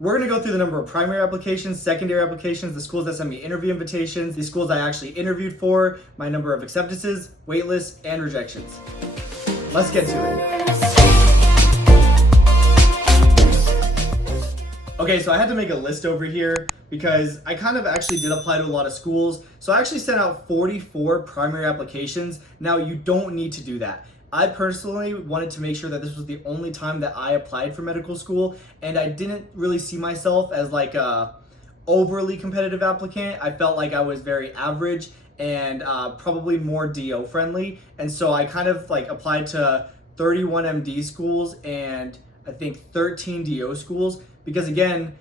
We're going to go through the number of primary applications, secondary applications, the schools that sent me interview invitations, the schools I actually interviewed for, my number of acceptances, waitlists, and rejections. Let's get to it. Okay, so I had to make a list over here because I kind of actually did apply to a lot of schools. So I actually sent out 44 primary applications. Now, you don't need to do that. I personally wanted to make sure that this was the only time that I applied for medical school, and I didn't really see myself as like a overly competitive applicant. I felt like I was very average and probably more DO friendly, and so I kind of like applied to 31 MD schools and I think 13 DO schools because, again,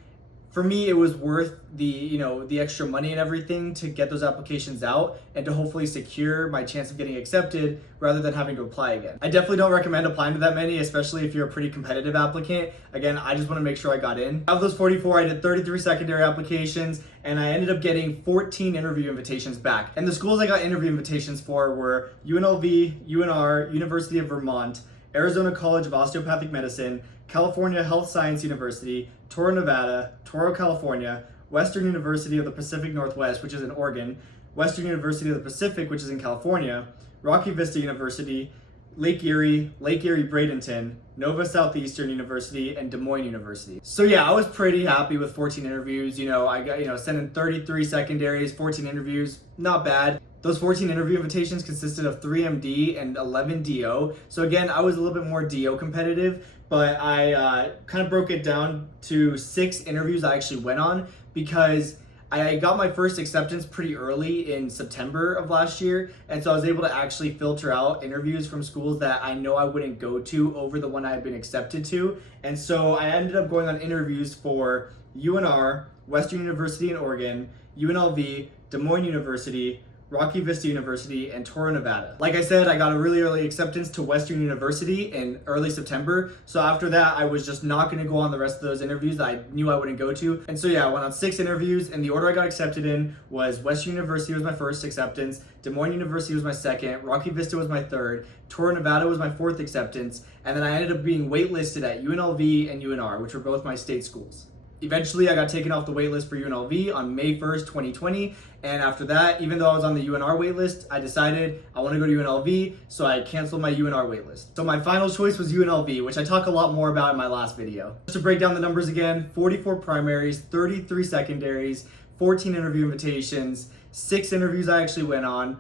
for me, it was worth the extra money and everything to get those applications out and to hopefully secure my chance of getting accepted rather than having to apply again. I definitely don't recommend applying to that many, especially if you're a pretty competitive applicant. Again, I just want to make sure I got in. Out of those 44, I did 33 secondary applications and I ended up getting 14 interview invitations back. And the schools I got interview invitations for were UNLV, UNR, University of Vermont, Arizona College of Osteopathic Medicine, California Health Science University, Toro, Nevada, Toro, California, Western University of the Pacific Northwest, which is in Oregon, Western University of the Pacific, which is in California, Rocky Vista University, Lake Erie Bradenton, Nova Southeastern University, and Des Moines University. So yeah, I was pretty happy with 14 interviews. I got, sent in 33 secondaries, 14 interviews, not bad. Those 14 interview invitations consisted of 3 MD and 11 DO. So again, I was a little bit more DO competitive, but I kind of broke it down to 6 interviews I actually went on because I got my first acceptance pretty early in September of last year. And so I was able to actually filter out interviews from schools that I know I wouldn't go to over the one I had been accepted to. And so I ended up going on interviews for UNR, Western University in Oregon, UNLV, Des Moines University, Rocky Vista University, and Toro, Nevada. Like I said, I got a really early acceptance to Western University in early September. So after that, I was just not gonna go on the rest of those interviews that I knew I wouldn't go to. And so yeah, I went on 6 interviews, and the order I got accepted in was Western University was my first acceptance, Des Moines University was my second, Rocky Vista was my third, Toro, Nevada was my 4th acceptance, and then I ended up being waitlisted at UNLV and UNR, which were both my state schools. Eventually, I got taken off the waitlist for UNLV on May 1st, 2020. And after that, even though I was on the UNR waitlist, I decided I want to go to UNLV, so I canceled my UNR waitlist. So my final choice was UNLV, which I talk a lot more about in my last video. Just to break down the numbers again, 44 primaries, 33 secondaries, 14 interview invitations, 6 interviews I actually went on,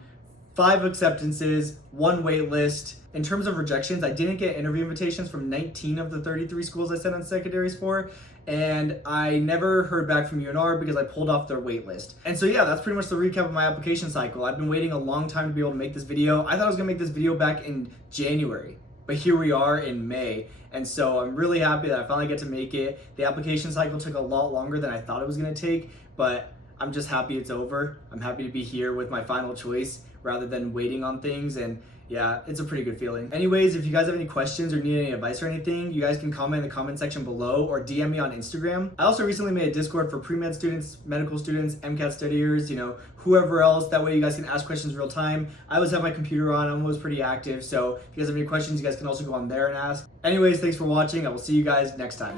5 acceptances, 1 waitlist. In terms of rejections, I didn't get interview invitations from 19 of the 33 schools I sent on secondaries for, and I never heard back from UNR because I pulled off their wait list. And so yeah, that's pretty much the recap of my application cycle. I've been waiting a long time to be able to make this video. I thought I was gonna make this video back in January, but here we are in May. And so I'm really happy that I finally get to make it. The application cycle took a lot longer than I thought it was gonna take, but I'm just happy it's over. I'm happy to be here with my final choice rather than waiting on things, and yeah, it's a pretty good feeling. Anyways, if you guys have any questions or need any advice or anything, you guys can comment in the comment section below or DM me on Instagram. I also recently made a Discord for pre-med students, medical students, MCAT studiers, whoever else. That way you guys can ask questions real time. I always have my computer on, I'm always pretty active, so if you guys have any questions, you guys can also go on there and ask. Anyways, thanks for watching. I will see you guys next time.